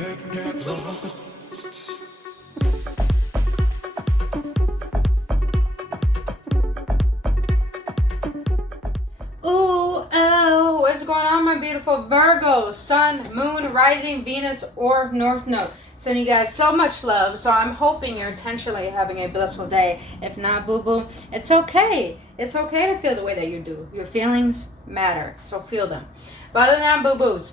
Let's get lost. Ooh, oh, what's going on, my beautiful Virgo, Sun, Moon, Rising, Venus, or North Node? Sending you guys so much love. So I'm hoping you're intentionally having a blissful day. If not, boo-boo, it's okay. It's okay to feel the way that you do. Your feelings matter, so feel them. But other than that, boo-boos,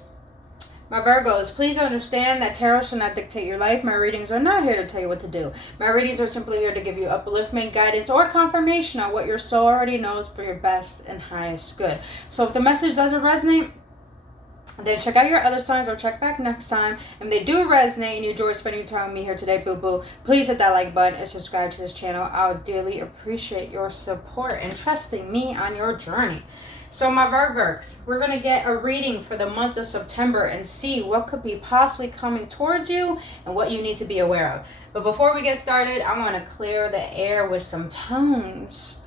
my Virgos, please understand that tarot should not dictate your life. My readings are not here to tell you what to do. My readings are simply here to give you upliftment, guidance, or confirmation on what your soul already knows for your best and highest good. So if the message doesn't resonate, then check out your other signs or check back next time. If they do resonate and you enjoy spending time with me here today, boo-boo, please hit that like button and subscribe to this channel. I would dearly appreciate your support and trusting me on your journey. So my Virgos, we're going to get a reading for the month of September and see what could be possibly coming towards you and what you need to be aware of. But before we get started, I want to clear the air with some tones,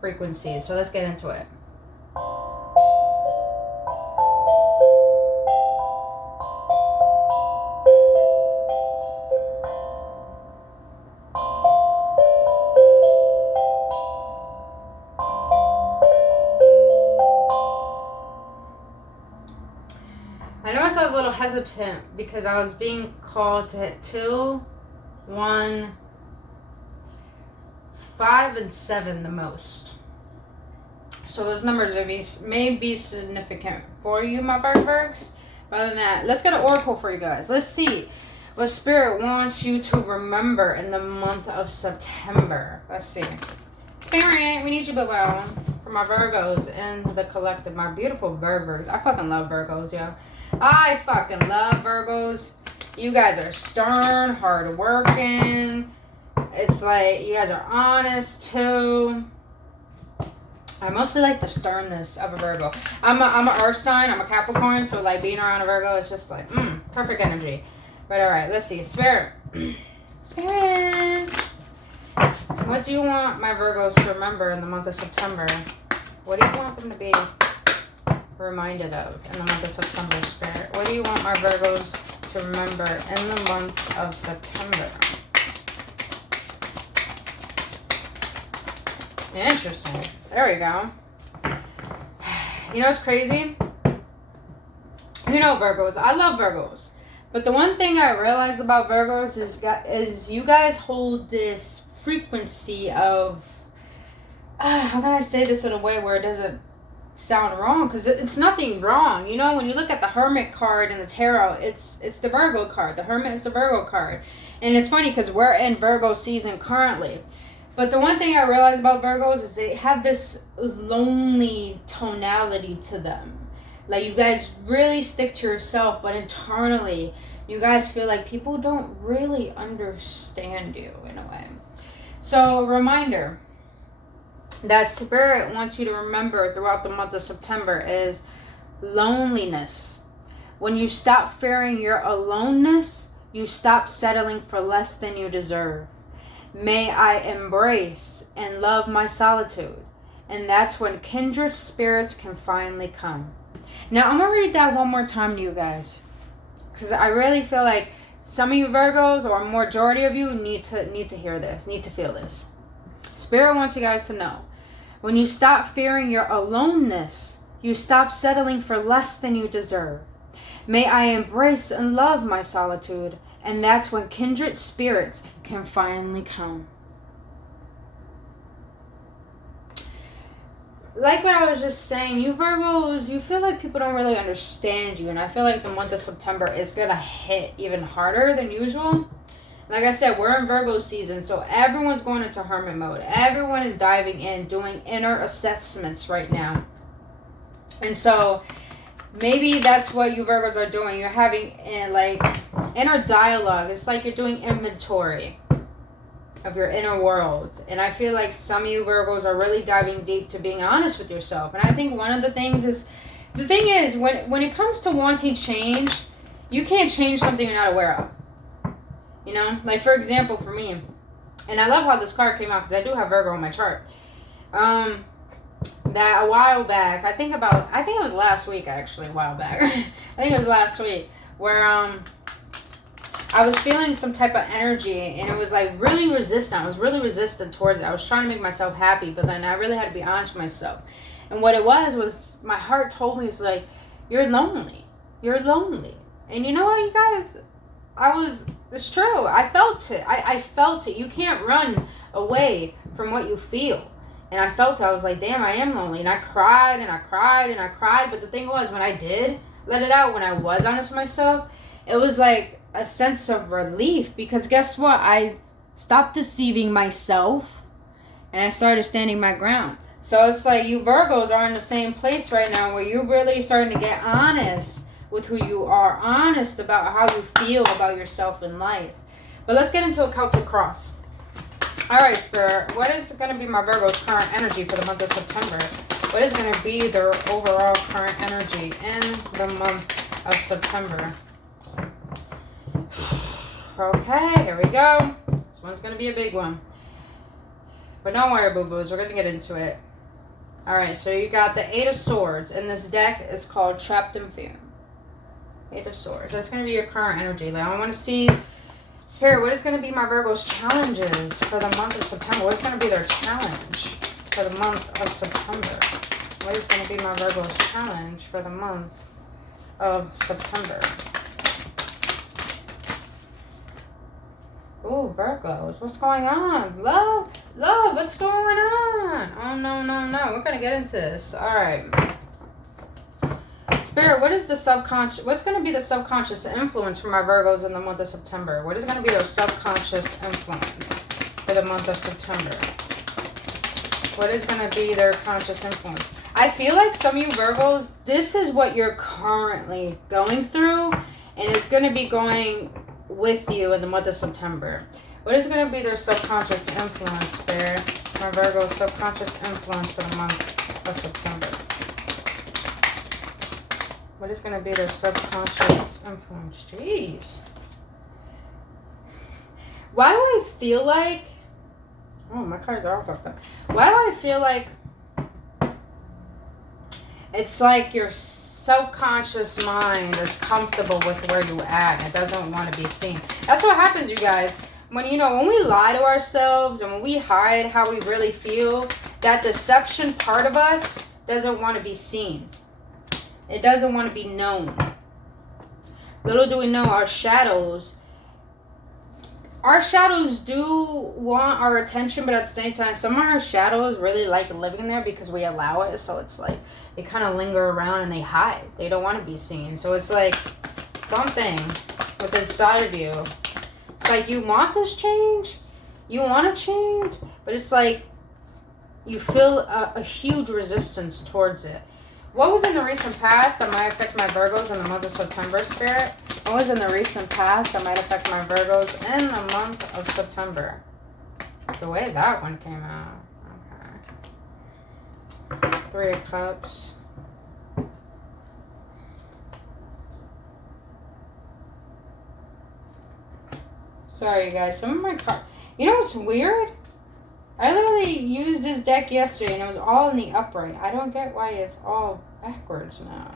frequencies. So let's get into it. I know I sound a little hesitant because I was being called to hit 2, 1, 5, and 7 the most. So those numbers may be significant for you, my Virgos. But other than that, let's get an oracle for you guys. Let's see what Spirit wants you to remember in the month of September. Let's see. Spirit, we need you, Boo-Boo, for my Virgos and the collective, my beautiful Virgos. I fucking love Virgos, yo. I fucking love Virgos. You guys are stern, hardworking. It's like you guys are honest too. I mostly like the sternness of a Virgo. I'm a Earth sign. I'm a Capricorn, so like being around a Virgo is just like perfect energy. But all right, let's see. Spirit, Spirit. What do you want my Virgos to remember in the month of September? What do you want them to be reminded of in the month of September, Spirit? What do you want my Virgos to remember in the month of September? Interesting. There we go. You know what's crazy? You know Virgos. I love Virgos. But the one thing I realized about Virgos is you guys hold this frequency of... how can I say this in a way where it doesn't sound wrong, because it's nothing wrong. You know, when you look at the Hermit card in the tarot, it's the Virgo card. The Hermit is the Virgo card. And it's funny because we're in Virgo season currently. But the one thing I realized about Virgos is they have this lonely tonality to them. Like, you guys really stick to yourself, but internally you guys feel like people don't really understand you in a way. So, reminder that Spirit wants you to remember throughout the month of September is loneliness. When you stop fearing your aloneness, you stop settling for less than you deserve. May I embrace and love my solitude. And that's when kindred spirits can finally come. Now, I'm going to read that one more time to you guys, because I really feel like some of you Virgos, or a majority of you, need to hear this, need to feel this. Spirit wants you guys to know, when you stop fearing your aloneness, you stop settling for less than you deserve. May I embrace and love my solitude, and that's when kindred spirits can finally come. Like what I was just saying, you Virgos, you feel like people don't really understand you, and I feel like the month of September is going to hit even harder than usual. Like I said, we're in Virgo season, so everyone's going into hermit mode. Everyone is diving in, doing inner assessments right now. And so maybe that's what you Virgos are doing. You're having like inner dialogue. It's like you're doing inventory of your inner world. And I feel like some of you Virgos are really diving deep to being honest with yourself. And I think one of the things is, the thing is, when it comes to wanting change, you can't change something you're not aware of. You know, like for example, for me, and I love how this card came out because I do have Virgo on my chart. That a while back, I think it was last week actually, a while back. I think it was last week, where I was feeling some type of energy, and it was like really resistant. I was really resistant towards it. I was trying to make myself happy, but then I really had to be honest with myself. And what it was my heart told me, it's like, you're lonely. You're lonely. And you know what, you guys? It's true. I felt it. I felt it. You can't run away from what you feel. And I felt it. I was like, damn, I am lonely. And I cried and I cried and I cried. But the thing was, when I did let it out, when I was honest with myself, it was like a sense of relief. Because guess what? I stopped deceiving myself and I started standing my ground. So it's like you Virgos are in the same place right now where you're really starting to get honest with who you are, honest about how you feel about yourself in life. But let's get into a Celtic cross. All right, Spirit, what is going to be my Virgo's current energy for the month of September? What is going to be their overall current energy in the month of September? Okay, here we go. This one's going to be a big one. But don't worry, boo-boos. We're going to get into it. All right, so you got the Eight of Swords, and this deck is called Trapped in Fear. Eight of Swords. That's going to be your current energy. Now, I want to see, Spirit, what is going to be my Virgo's challenges for the month of September? What's going to be their challenge for the month of September? What is going to be my Virgo's challenge for the month of September? Ooh, Virgos, what's going on? Love, what's going on? Oh, no. We're going to get into this. All right. Spirit, what is the subconscious? What's going to be the subconscious influence for my Virgos in the month of September? What is going to be their subconscious influence for the month of September? What is going to be their conscious influence? I feel like some of you Virgos, this is what you're currently going through, and it's going to be going with you in the month of September. What is going to be their subconscious influence, Spirit? My Virgo's subconscious influence for the month of September. What is going to be their subconscious influence? Jeez. Why do I feel like... Oh, my cards are all fucked up. Why do I feel like... It's like your subconscious mind is comfortable with where you at and it doesn't want to be seen. That's what happens, you guys. When we lie to ourselves and when we hide how we really feel, that deception part of us doesn't want to be seen. It doesn't want to be known. Little do we know, our shadows do want our attention, but at the same time, some of our shadows really like living there because we allow it. So it's like they kind of linger around and they hide. They don't want to be seen. So it's like something with inside of you. It's like you want this change. You want to change, but it's like you feel a huge resistance towards it. What was in the recent past that might affect my Virgos in the month of September, Spirit? What was in the recent past that might affect my Virgos in the month of September? The way that one came out. Okay. Three of Cups. Sorry, you guys. Some of my cards... You know what's weird? I literally used this deck yesterday and it was all in the upright. I don't get why it's all backwards now.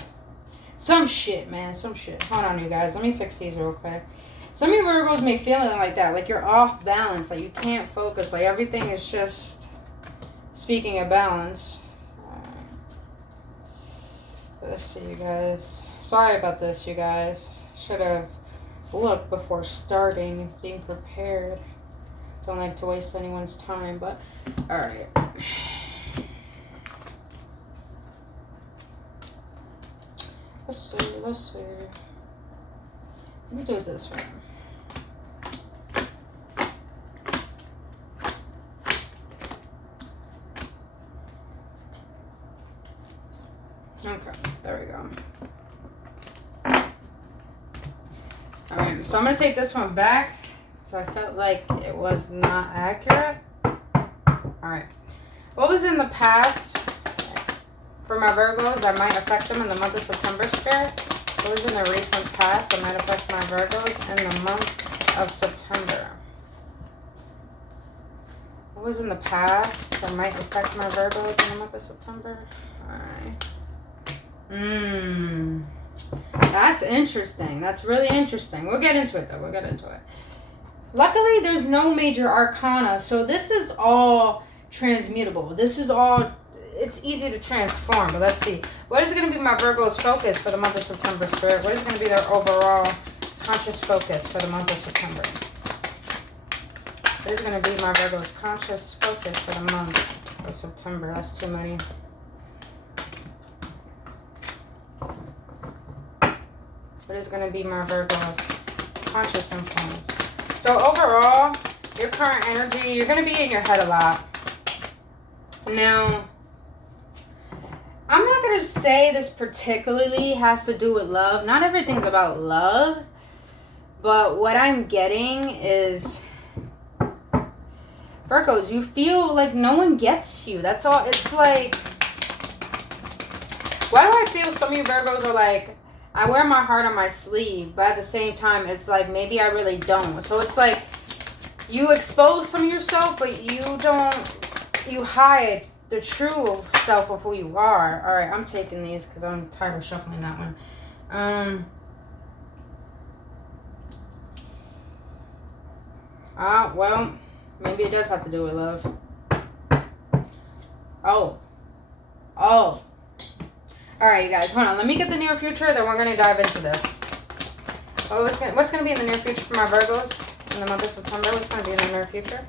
Some shit, man. Some shit. Hold on, you guys. Let me fix these real quick. Some of you Virgos may feel it like that. Like you're off balance. Like you can't focus. Like everything is just... Speaking of balance. Let's see, you guys. Sorry about this, you guys. Should have looked before starting and being prepared. Don't like to waste anyone's time, but alright. Let's see. Let me do it this way. Okay, there we go. Alright, so I'm going to take this one back. So I felt like it was not accurate. Alright. What was in the past for my Virgos that might affect them in the month of September, Spirit? What was in the recent past that might affect my Virgos in the month of September? What was in the past that might affect my Virgos in the month of September? Alright. That's interesting. That's really interesting. We'll get into it, though. We'll get into it. Luckily, there's no major arcana, so this is all transmutable. This is all, it's easy to transform. But let's see. What is going to be my Virgo's focus for the month of September, Spirit? What is going to be their overall conscious focus for the month of September? What is going to be my Virgo's conscious focus for the month of September? That's too many. What is going to be my Virgo's conscious influence? So overall, your current energy, you're going to be in your head a lot. Now, I'm not going to say this particularly has to do with love. Not everything's about love. But what I'm getting is, Virgos, you feel like no one gets you. That's all. It's like, why do I feel some of you Virgos are like, I wear my heart on my sleeve, but at the same time, it's like, maybe I really don't. So it's like, you expose some of yourself, but you hide the true self of who you are. All right, I'm taking these because I'm tired of shuffling that one. Well, maybe it does have to do with love. Oh. All right, you guys, hold on. Let me get the near future, then we're going to dive into this. What's going to be in the near future for my Virgos in the month of September? What's going to be in the near future?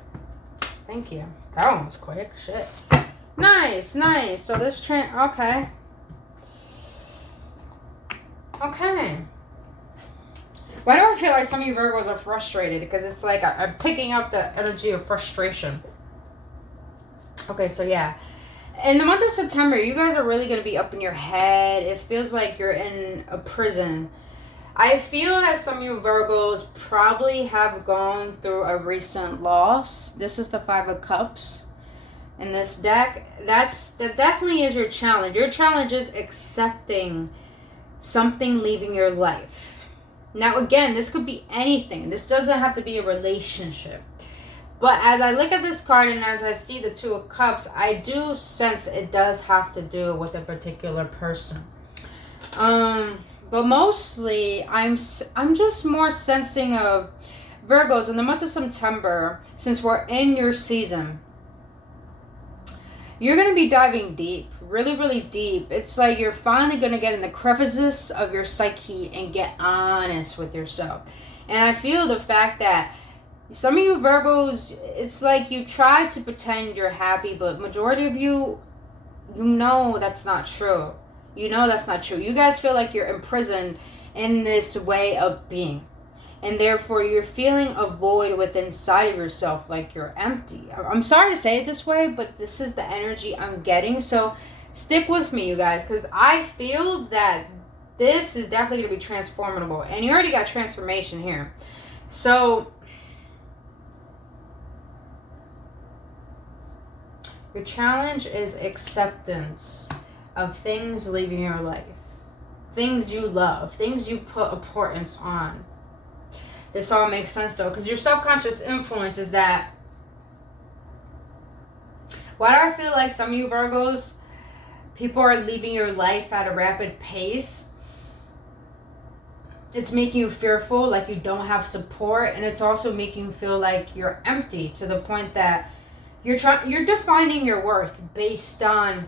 Thank you. That one was quick. Shit. Nice. So this okay. Why do I feel like some of you Virgos are frustrated? Because it's like I'm picking up the energy of frustration. Okay, so yeah. In the month of September, you guys are really going to be up in your head. It feels like you're in a prison. I feel that some of you Virgos probably have gone through a recent loss. This is the Five of Cups in this deck. That definitely is your challenge. Your challenge is accepting something leaving your life. Now, again, this could be anything. This doesn't have to be a relationship. But as I look at this card and as I see the Two of Cups, I do sense it does have to do with a particular person. But mostly, I'm just more sensing of Virgos in the month of September, since we're in your season. You're going to be diving deep, really, really deep. It's like you're finally going to get in the crevices of your psyche and get honest with yourself. And I feel the fact that some of you Virgos, it's like you try to pretend you're happy, but majority of you know that's not true. You know that's not true. You guys feel like you're imprisoned in this way of being. And therefore, you're feeling a void within inside of yourself, like you're empty. I'm sorry to say it this way, but this is the energy I'm getting. So stick with me, you guys, because I feel that this is definitely going to be transformable. And you already got transformation here. So your challenge is acceptance of things leaving your life. Things you love. Things you put importance on. This all makes sense though, because your subconscious influence is that. Why do I feel like some of you Virgos, people are leaving your life at a rapid pace? It's making you fearful, like you don't have support, and it's also making you feel like you're empty to the point that you're defining your worth based on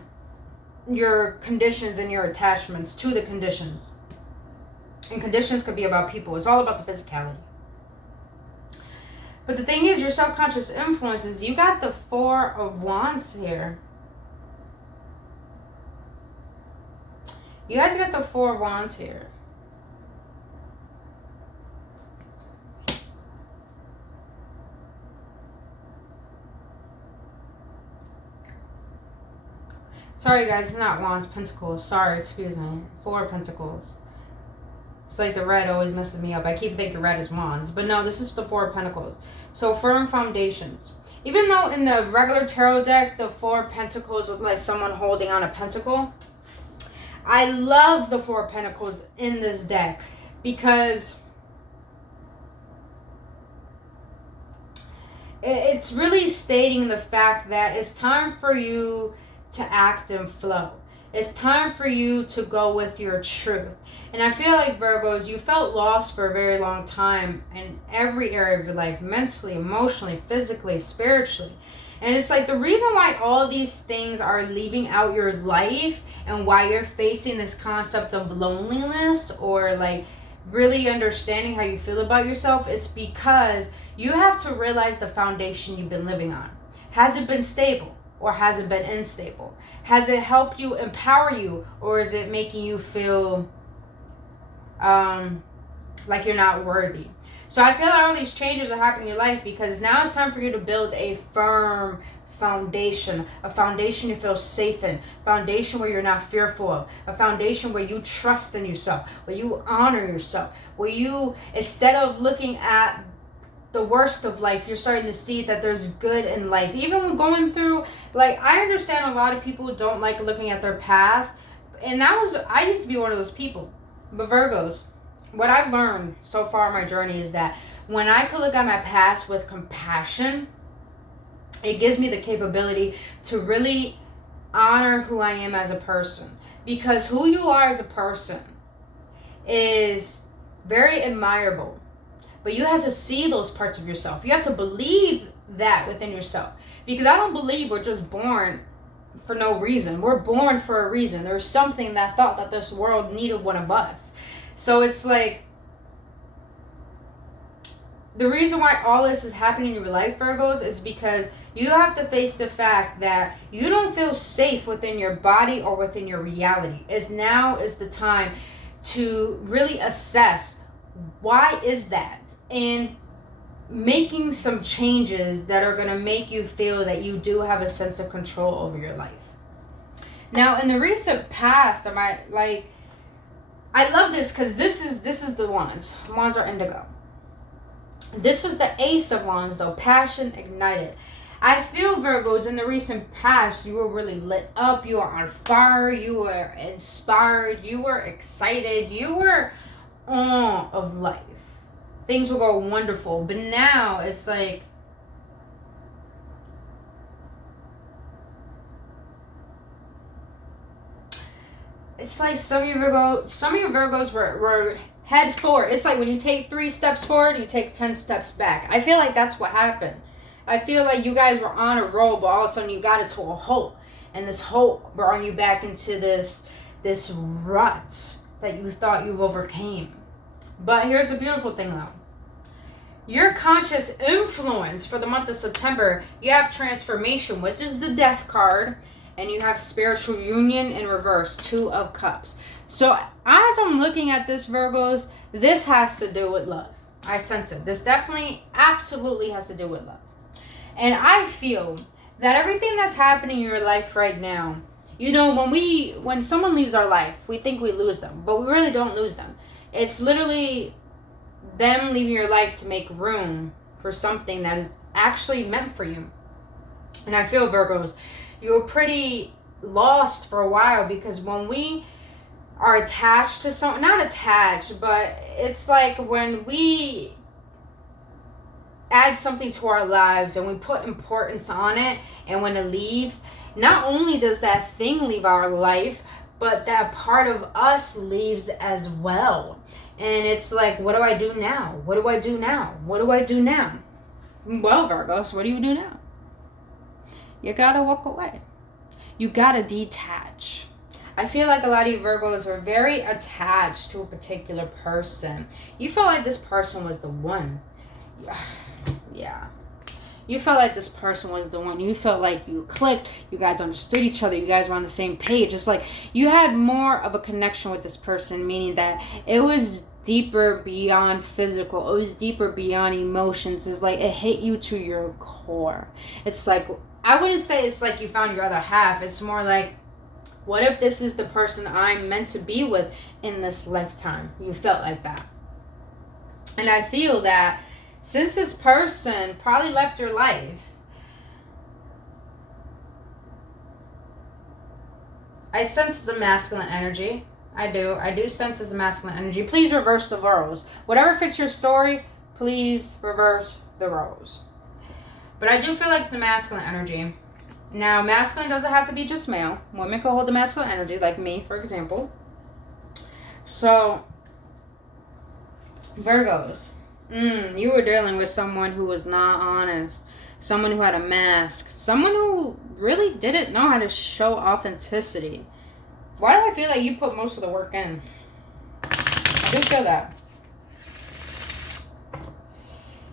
your conditions and your attachments to the conditions. And conditions could be about people. It's all about the physicality. But the thing is, your subconscious influences, you got the Four of Wands here. You guys got the Four of Wands here. Sorry guys, it's not Wands, Pentacles. Sorry, excuse me. Four of Pentacles. It's like the red always messes me up. I keep thinking red is Wands. But no, this is the Four of Pentacles. So firm foundations. Even though in the regular tarot deck, the Four of Pentacles is like someone holding on a pentacle. I love the Four of Pentacles in this deck. Because it's really stating the fact that it's time for you to act and flow. It's time for you to go with your truth. And I feel like, Virgos, you felt lost for a very long time in every area of your life, mentally, emotionally, physically, spiritually. And it's like the reason why all these things are leaving out your life and why you're facing this concept of loneliness, or like really understanding how you feel about yourself, is because you have to realize the foundation you've been living on. Has it been stable? Or has it been unstable? Has it helped you, empower you, or is it making you feel like you're not worthy? So I feel like all these changes are happening in your life because now it's time for you to build a firm foundation, a foundation you feel safe in, foundation where you're not fearful of, a foundation where you trust in yourself, where you honor yourself, where you, instead of looking at the worst of life, you're starting to see that there's good in life. Even when going through, like, I understand a lot of people don't like looking at their past, and I used to be one of those people. But Virgos, what I've learned so far in my journey is that when I could look at my past with compassion, it gives me the capability to really honor who I am as a person. Because who you are as a person is very admirable. But you have to see those parts of yourself. You have to believe that within yourself. Because I don't believe we're just born for no reason. We're born for a reason. There's something that thought that this world needed one of us. So it's like, the reason why all this is happening in your life, Virgos, is because you have to face the fact that you don't feel safe within your body or within your reality. Now is the time to really assess, why is that? And making some changes that are going to make you feel that you do have a sense of control over your life. Now, in the recent past, I love this because this is the wands. Wands are indigo. This is the Ace of Wands, though. Passion ignited. I feel, Virgos, in the recent past, you were really lit up. You were on fire. You were inspired. You were excited. You were awe of life. Things will go wonderful. But now it's like, some of you Virgos were head forward. It's like when you take 3 steps forward, you take 10 steps back. I feel like that's what happened. I feel like you guys were on a roll, but all of a sudden you got into a halt. And this halt brought you back into this rut that you thought you overcame. But here's the beautiful thing, though. Your conscious influence for the month of September, you have transformation, which is the death card, and you have spiritual union in reverse, 2 of cups. So as I'm looking at this, Virgos, this has to do with love. I sense it. This definitely, absolutely has to do with love. And I feel that everything that's happening in your life right now, you know, when someone leaves our life, we think we lose them, but we really don't lose them. It's literally them leaving your life to make room for something that is actually meant for you. And I feel, Virgos, you were pretty lost for a while, because when we are attached to something, not attached, but it's like when we add something to our lives and we put importance on it, and when it leaves, not only does that thing leave our life, but that part of us leaves as well. And it's like, what do I do now? What do I do now? What do I do now? Well, Virgos, what do you do now? You gotta walk away. You gotta detach. I feel like a lot of you Virgos were very attached to a particular person. You felt like this person was the one. Yeah. You felt like this person was the one. You felt like you clicked. You guys understood each other. You guys were on the same page. It's like you had more of a connection with this person, meaning that it was deeper beyond physical. It was deeper beyond emotions. It's like it hit you to your core. It's like, I wouldn't say it's like you found your other half. It's more like, what if this is the person I'm meant to be with in this lifetime? You felt like that. And I feel that since this person probably left your life, I sense the masculine energy. I do sense it's a masculine energy. Please reverse the roles. Whatever fits your story, please reverse the roles. But I do feel like it's the masculine energy. Now, masculine doesn't have to be just male. Women can hold the masculine energy, like me, for example. So, Virgos, you were dealing with someone who was not honest. Someone who had a mask. Someone who really didn't know how to show authenticity. Why do I feel like you put most of the work in? I do feel that.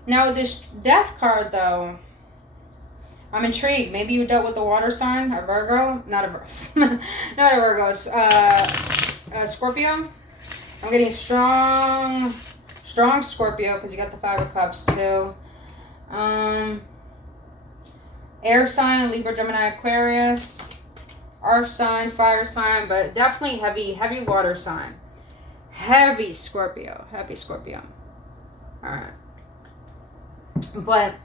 Now, with this death card, though, I'm intrigued. Maybe you dealt with a water sign, a Virgo. Not a Virgo. Not a Virgo. Scorpio. I'm getting strong Scorpio because you got the Five of Cups, too. Air sign, Libra, Gemini, Aquarius. Earth sign, fire sign, but definitely heavy water sign. Heavy Scorpio. Alright. But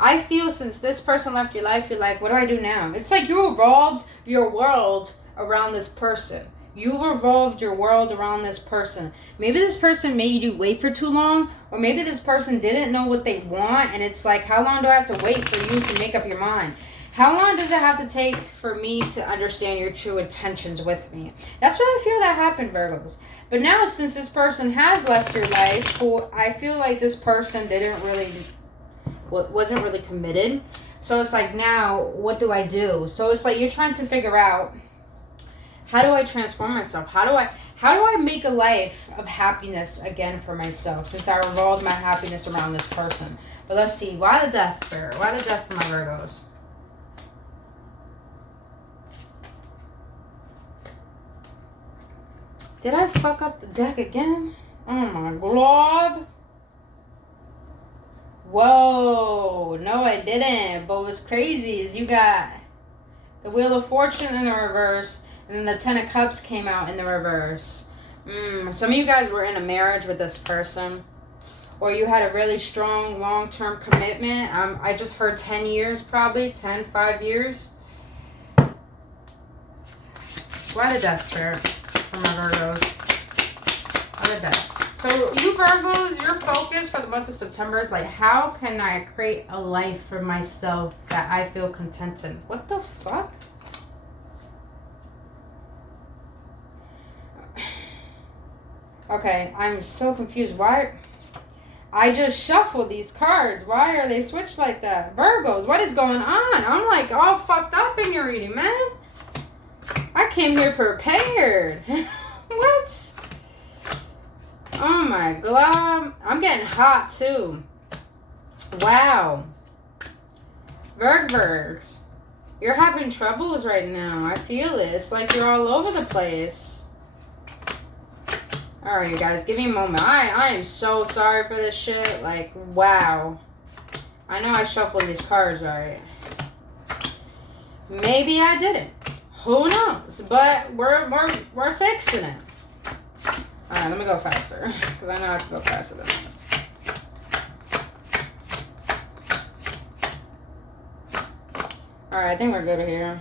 I feel since this person left your life, you're like, what do I do now? It's like you revolved your world around this person. You revolved your world around this person. Maybe this person made you wait for too long, or maybe this person didn't know what they want, and it's like, how long do I have to wait for you to make up your mind? How long does it have to take for me to understand your true intentions with me? That's what I feel that happened, Virgos. But now, since this person has left your life, I feel like this person wasn't really committed. So it's like, now, what do I do? So it's like you're trying to figure out, how do I transform myself? How do I make a life of happiness again for myself, since I revolved my happiness around this person? But let's see, why the death, Spirit? Why the death for my Virgos? Did I fuck up the deck again? Oh my glob. Whoa. No, I didn't. But what's crazy is you got the Wheel of Fortune in the reverse, and then the Ten of Cups came out in the reverse. Some of you guys were in a marriage with this person, or you had a really strong long-term commitment. I just heard 10 years, probably 5 years. Why the death, Spirit? For my Virgos. Why the death? So you Virgos, your focus for the month of September is like, how can I create a life for myself that I feel content in? What the fuck? Okay, I'm so confused. Why? I just shuffled these cards. Why are they switched like that? Virgos, what is going on? I'm like all fucked up in your reading, man. I came here prepared. What? Oh my god. I'm getting hot too. Wow. Virgos, you're having troubles right now. I feel it. It's like you're all over the place. Alright, you guys, give me a moment. I am so sorry for this shit. Like, wow. I know I shuffled these cards right. Maybe I didn't. Who knows? But we're fixing it. Alright, let me go faster. Because I know I have to go faster than this. Alright, I think we're good here.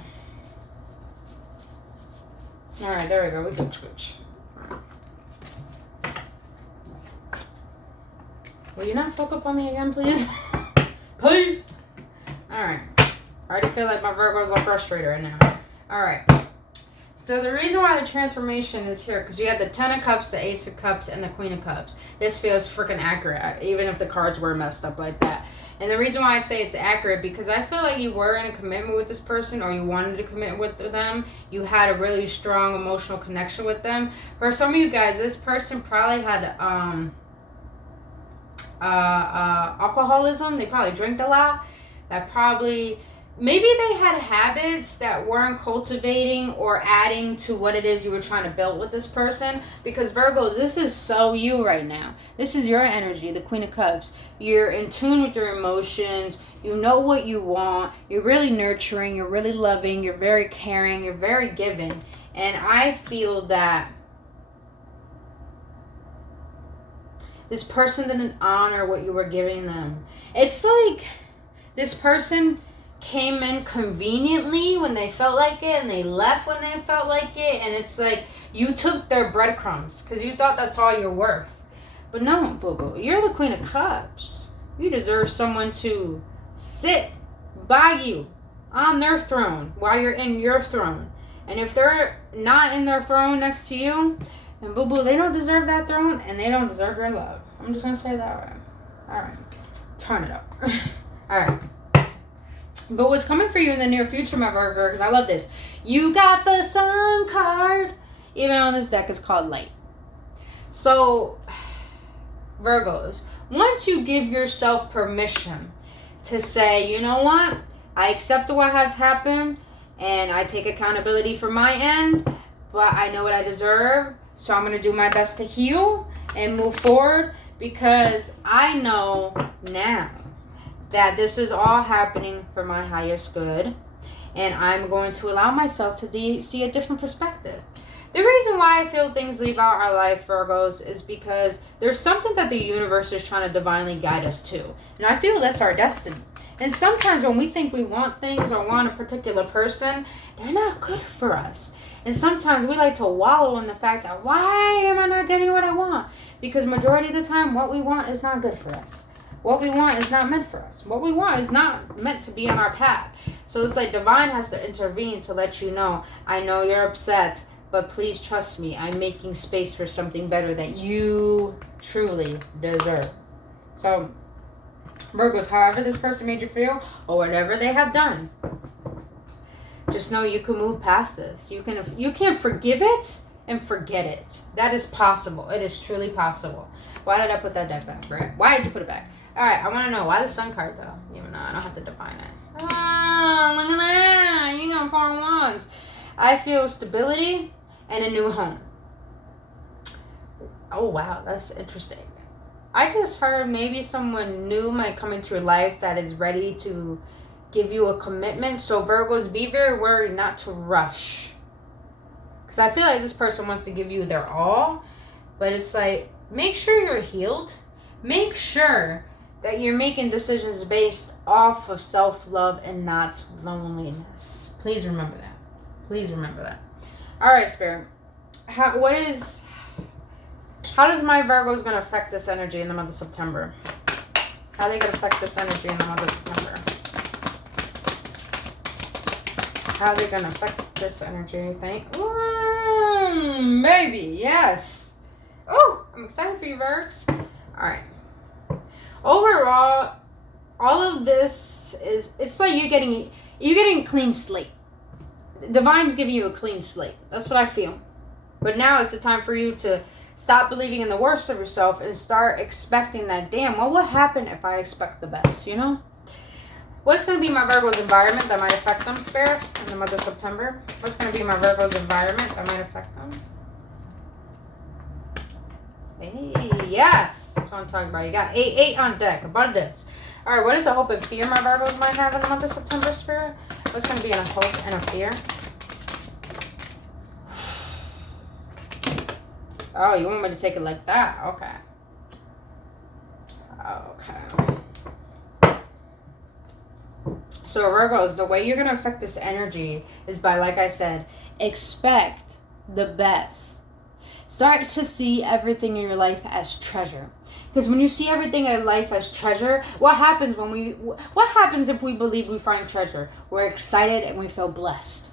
Alright, there we go. We can switch. Will you not fuck up on me again, please? Please? Alright. I already feel like my Virgos are frustrated right now. Alright. So the reason why the transformation is here, because you had the Ten of Cups, the Ace of Cups, and the Queen of Cups. This feels freaking accurate, even if the cards were messed up like that. And the reason why I say it's accurate, because I feel like you were in a commitment with this person, or you wanted to commit with them. You had a really strong emotional connection with them. For some of you guys, this person probably had alcoholism. They probably drank a lot. That probably, maybe they had habits that weren't cultivating or adding to what it is you were trying to build with this person. Because Virgos, this is so you right now. This is your energy, the Queen of Cups. You're in tune with your emotions. You know what you want. You're really nurturing. You're really loving. You're very caring. You're very giving. And I feel that this person didn't honor what you were giving them. It's like this person came in conveniently when they felt like it, and they left when they felt like it, and it's like you took their breadcrumbs because you thought that's all you're worth. But no, boo-boo, you're the Queen of Cups. You deserve someone to sit by you, on their throne while you're in your throne. And if they're not in their throne next to you, then boo-boo, they don't deserve that throne and they don't deserve your love. I'm just going to say that right. All right. Turn it up. All right. But what's coming for you in the near future, my Virgo, because I love this. You got the Sun card. Even on this deck, it's called Light. So, Virgos, once you give yourself permission to say, you know what? I accept what has happened and I take accountability for my end, but I know what I deserve. So I'm going to do my best to heal and move forward because I know now that this is all happening for my highest good. And I'm going to allow myself to see a different perspective. The reason why I feel things leave out our life, Virgos, is because there's something that the universe is trying to divinely guide us to. And I feel that's our destiny. And sometimes when we think we want things or want a particular person, they're not good for us. And sometimes we like to wallow in the fact that, why am I not getting what I want? Because majority of the time, what we want is not good for us. What we want is not meant for us. What we want is not meant to be on our path. So it's like divine has to intervene to let you know, I know you're upset, but please trust me, I'm making space for something better that you truly deserve. So, Virgos, however this person made you feel, or whatever they have done, just know you can move past this. You can forgive it and forget it. That is possible. It is truly possible. Why did I put that deck back, right? Why did you put it back? All right, I want to know why the Sun card, though. Even though I don't have to define it. Oh, look at that. You got 4 wands. I feel stability and a new home. Oh, wow. That's interesting. I just heard maybe someone new might come into your life that is ready to give you a commitment. So, Virgos, be very worried not to rush. Because I feel like this person wants to give you their all. But it's like, make sure you're healed. Make sure that you're making decisions based off of self-love and not loneliness. Please remember that. Please remember that. All right, Spirit. How does my Virgos going to affect this energy in the month of September? How are they going to affect this energy in the month of September? How are they going to affect this energy, you think? Maybe, yes. Oh, I'm excited for you, Virgs. All right. Overall, all of this is, it's like you're getting a clean slate. Divine's giving you a clean slate. That's what I feel. But now it's the time for you to stop believing in the worst of yourself and start expecting that, damn, what will happen if I expect the best, you know? What's going to be my Virgo's environment that might affect them, Spirit, in the month of September? What's going to be my Virgo's environment that might affect them? Hey, yes! That's what I'm talking about. You got 8 on deck. Abundance. All right, what is a hope and fear my Virgos might have in the month of September, Spirit? What's going to be in a hope and a fear? Oh, you want me to take it like that? Okay. Okay. So, Virgos, the way you're going to affect this energy is by, like I said, expect the best. Start to see everything in your life as treasure. Because when you see everything in life as treasure, what happens if we believe we find treasure? We're excited and we feel blessed.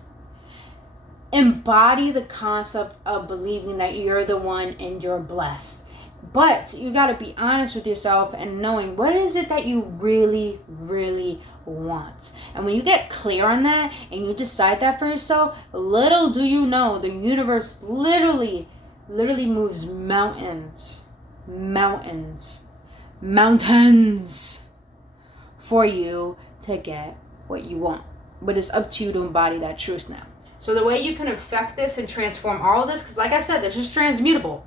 Embody the concept of believing that you're the one and you're blessed. But you got to be honest with yourself and knowing what is it that you really, really want. And when you get clear on that and you decide that for yourself, little do you know, the universe literally moves mountains for you to get what you want. But it's up to you to embody that truth now. So the way you can affect this and transform all of this, because like I said, it's just transmutable,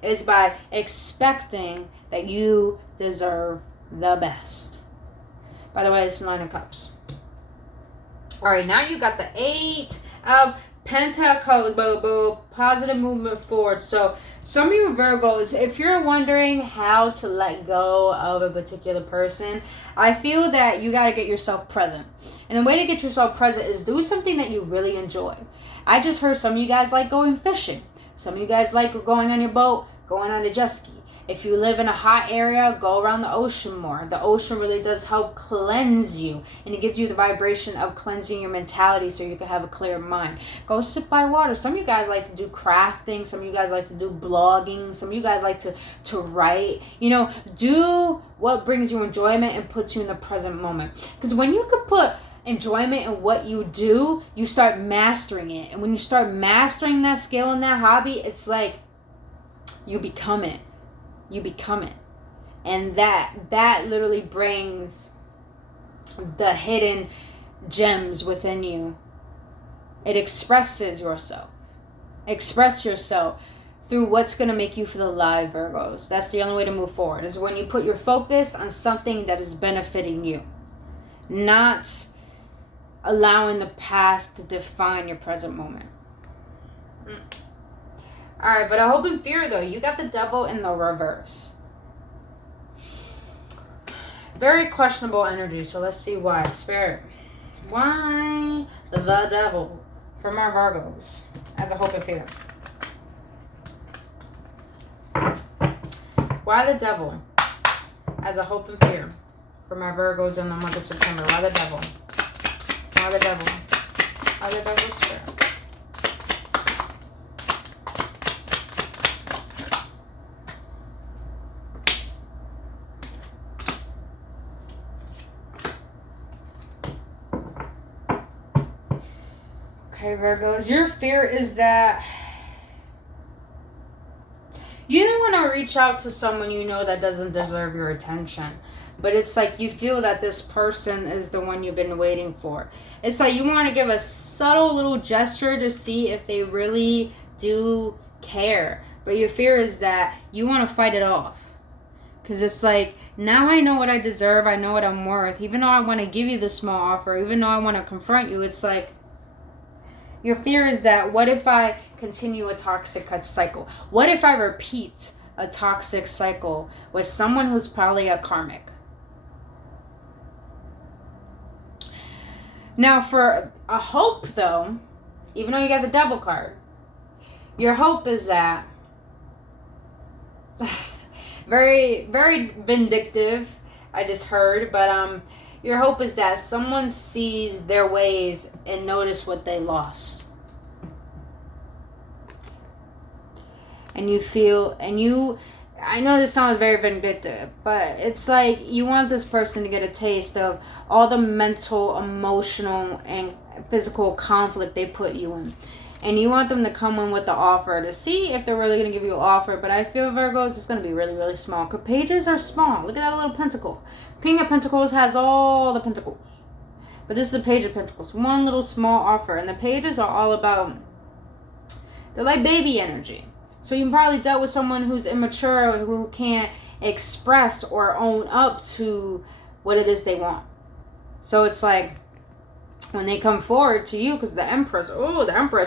is by expecting that you deserve the best. By the way, it's 9 of Cups. All right, now you got the 8 of Pentacles, positive movement forward. So some of you Virgos, if you're wondering how to let go of a particular person, I feel that you got to get yourself present. And the way to get yourself present is do something that you really enjoy. I just heard some of you guys like going fishing. Some of you guys like going on your boat, going on a jet ski. If you live in a hot area, go around the ocean more. The ocean really does help cleanse you, and it gives you the vibration of cleansing your mentality so you can have a clear mind. Go sit by water. Some of you guys like to do crafting. Some of you guys like to do blogging. Some of you guys like to write. You know, do what brings you enjoyment and puts you in the present moment. Because when you could put enjoyment in what you do, you start mastering it. And when you start mastering that skill and that hobby, it's like you become it. You become it. And that literally brings the hidden gems within you. It expresses yourself. Express yourself through what's going to make you feel alive, Virgos. That's the only way to move forward, is when you put your focus on something that is benefiting you. Not allowing the past to define your present moment. Alright, but I hope in fear though, you got the devil in the reverse. Very questionable energy, so let's see why. Spirit, why the devil for my Virgos as a hope and fear? Why the devil as a hope and fear for my Virgos in the month of September? Why the devil? Why the devil? Why the devil, Spirit? Okay, Virgos, your fear is that you don't want to reach out to someone you know that doesn't deserve your attention. But it's like you feel that this person is the one you've been waiting for. It's like you want to give a subtle little gesture to see if they really do care. But your fear is that you want to fight it off. Because it's like, now I know what I deserve. I know what I'm worth. Even though I want to give you this small offer, even though I want to confront you, it's like, your fear is that, what if I continue a toxic cycle? What if I repeat a toxic cycle with someone who's probably a karmic? Now, for a hope, though, even though you got the devil card, your hope is that, very, very vindictive, I just heard, but your hope is that someone sees their ways and notice what they lost. And you feel, I know this sounds very vindictive, but it's like you want this person to get a taste of all the mental, emotional, and physical conflict they put you in. And you want them to come in with the offer to see if they're really going to give you an offer. But I feel, Virgos, it's going to be really, really small. Because pages are small. Look at that little pentacle. King of Pentacles has all the pentacles. But this is a page of pentacles. One little small offer. And the pages are all about, they're like baby energy. So you probably dealt with someone who's immature, who can't express or own up to what it is they want. So it's like, when they come forward to you, because the Empress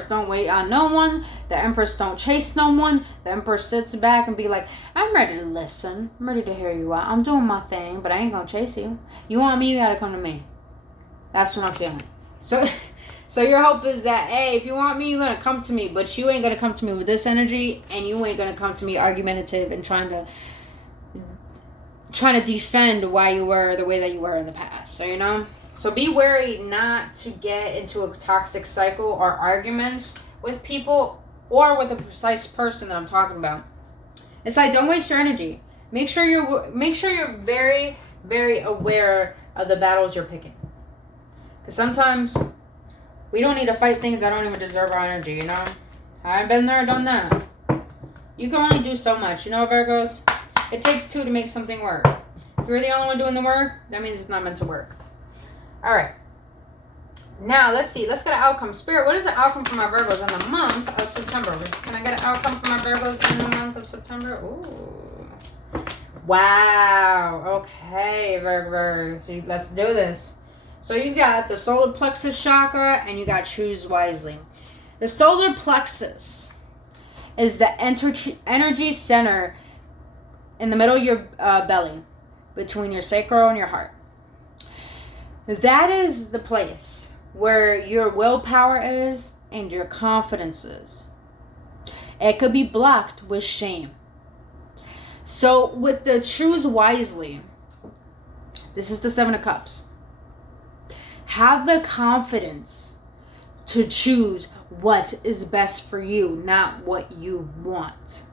don't wait on no one. The Empress don't chase no one. The Empress sits back and be like, I'm ready to listen. I'm ready to hear you out. I'm doing my thing, but I ain't gonna chase you. You want me, you gotta come to me. That's what I'm feeling. So your hope is that, hey, if you want me, you're gonna come to me, but you ain't gonna come to me with this energy, and you ain't gonna come to me argumentative and trying to defend why you were the way that you were in the past. So, you know? So be wary not to get into a toxic cycle or arguments with people or with a precise person that I'm talking about. It's like, don't waste your energy. Make sure you're very, very aware of the battles you're picking. Because sometimes we don't need to fight things that don't even deserve our energy, you know? I've been there, done that. You can only do so much, you know, Virgos? It takes two to make something work. If you're the only one doing the work, that means it's not meant to work. All right. Now, let's see. Let's get an outcome. Spirit, what is the outcome for my Virgos in the month of September? Can I get an outcome for my Virgos in the month of September? Ooh. Wow. Okay, Virgos. So let's do this. So you got the solar plexus chakra and you got choose wisely. The solar plexus is the energy center in the middle of your belly, between your sacral and your heart. That is the place where your willpower is and your confidence is. It could be blocked with shame. So with the choose wisely, this is the Seven of Cups. Have the confidence to choose what is best for you, not what you want.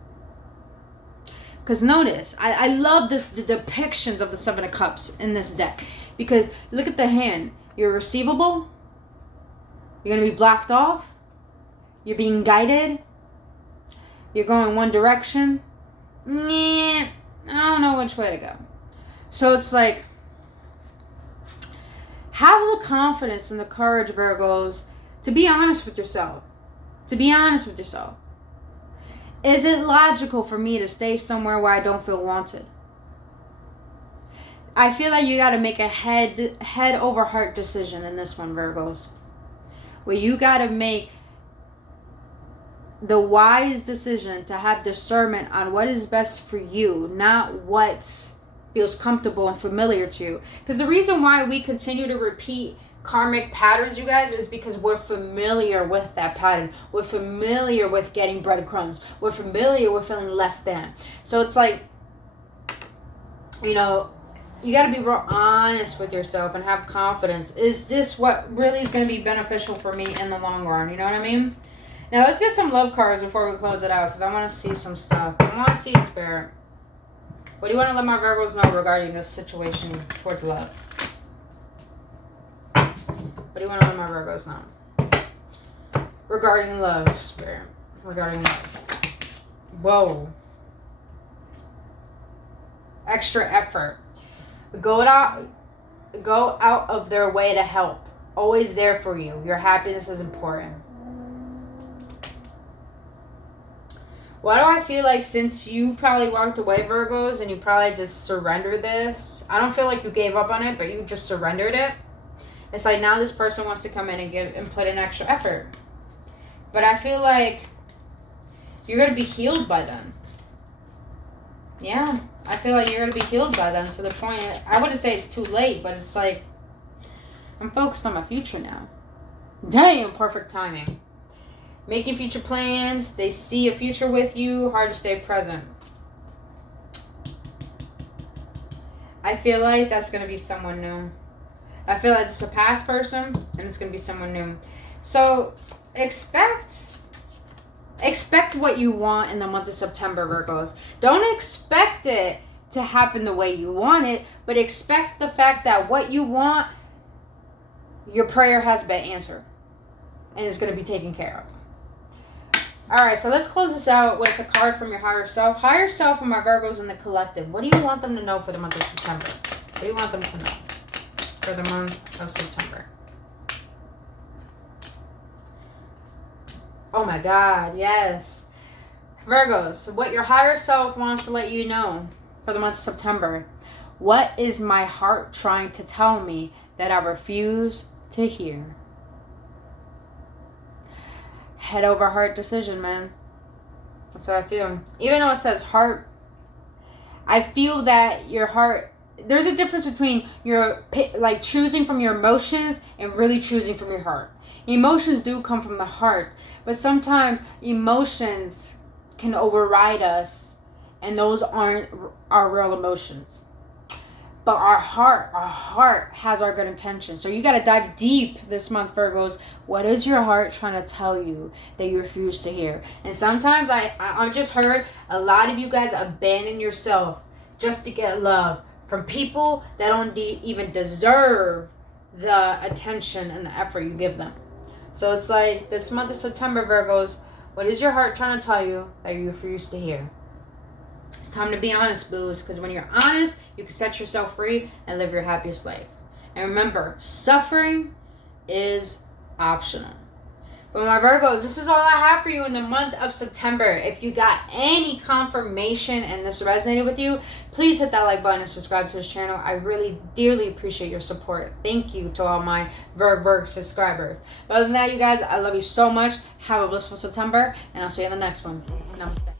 Because notice, I love the depictions of the Seven of Cups in this deck. Because look at the hand. You're receivable. You're going to be blocked off. You're being guided. You're going one direction. I don't know which way to go. So it's like, have the confidence and the courage, Virgos, to be honest with yourself. To be honest with yourself. Is it logical for me to stay somewhere where I don't feel wanted? I feel like you got to make a head over heart decision in this one, Virgos. Where you got to make the wise decision to have discernment on what is best for you, not what feels comfortable and familiar to you. Because the reason why we continue to repeat karmic patterns, you guys, is because we're familiar with that pattern. We're familiar with getting breadcrumbs. We're familiar with feeling less than. So it's like, you know, you got to be real honest with yourself and have confidence. Is this what really is going to be beneficial for me in the long run? You know what I mean? Now let's get some love cards before we close it out, because I want to see some stuff. I want to see Spirit. What do you want to let my Virgos know regarding this situation towards love? What do you want to let my Virgos know? Regarding love, Spirit. Regarding love. Whoa. Extra effort. Go out of their way to help. Always there for you. Your happiness is important. Why do I feel like since you probably walked away, Virgos, and you probably just surrendered this? I don't feel like you gave up on it, but you just surrendered it. It's like now this person wants to come in and put in extra effort. But I feel like you're going to be healed by them. Yeah, I feel like you're going to be healed by them to the point, I wouldn't say it's too late, but it's like, I'm focused on my future now. Damn, perfect timing. Making future plans. They see a future with you. Hard to stay present. I feel like that's going to be someone new. I feel like it's a past person and it's going to be someone new. So expect what you want in the month of September, Virgos. Don't expect it to happen the way you want it, but expect the fact that what you want, your prayer has been answered and it's going to be taken care of. Alright, so let's close this out with a card from your higher self. Higher self and my Virgos in the collective. What do you want them to know for the month of September? What do you want them to know for the month of September? Oh my God, yes. Virgos, what your higher self wants to let you know for the month of September. What is my heart trying to tell me that I refuse to hear? Head over heart decision, man. That's what I feel. Even though it says heart, I feel that your heart, there's a difference between your, like, choosing from your emotions and really choosing from your heart. Emotions do come from the heart, but sometimes emotions can override us, and those aren't our real emotions. But our heart has our good intentions. So you got to dive deep this month, Virgos. What is your heart trying to tell you that you refuse to hear? And sometimes I just heard a lot of you guys abandon yourself just to get love from people that don't even deserve the attention and the effort you give them. So it's like this month of September, Virgos, what is your heart trying to tell you that you refuse to hear? It's time to be honest, boos, because when you're honest, you can set yourself free and live your happiest life. And remember, suffering is optional. But my Virgos, this is all I have for you in the month of September. If you got any confirmation and this resonated with you, please hit that like button and subscribe to this channel. I really dearly appreciate your support. Thank you to all my Virg subscribers. But other than that, you guys, I love you so much. Have a blissful September, and I'll see you in the next one. Namaste.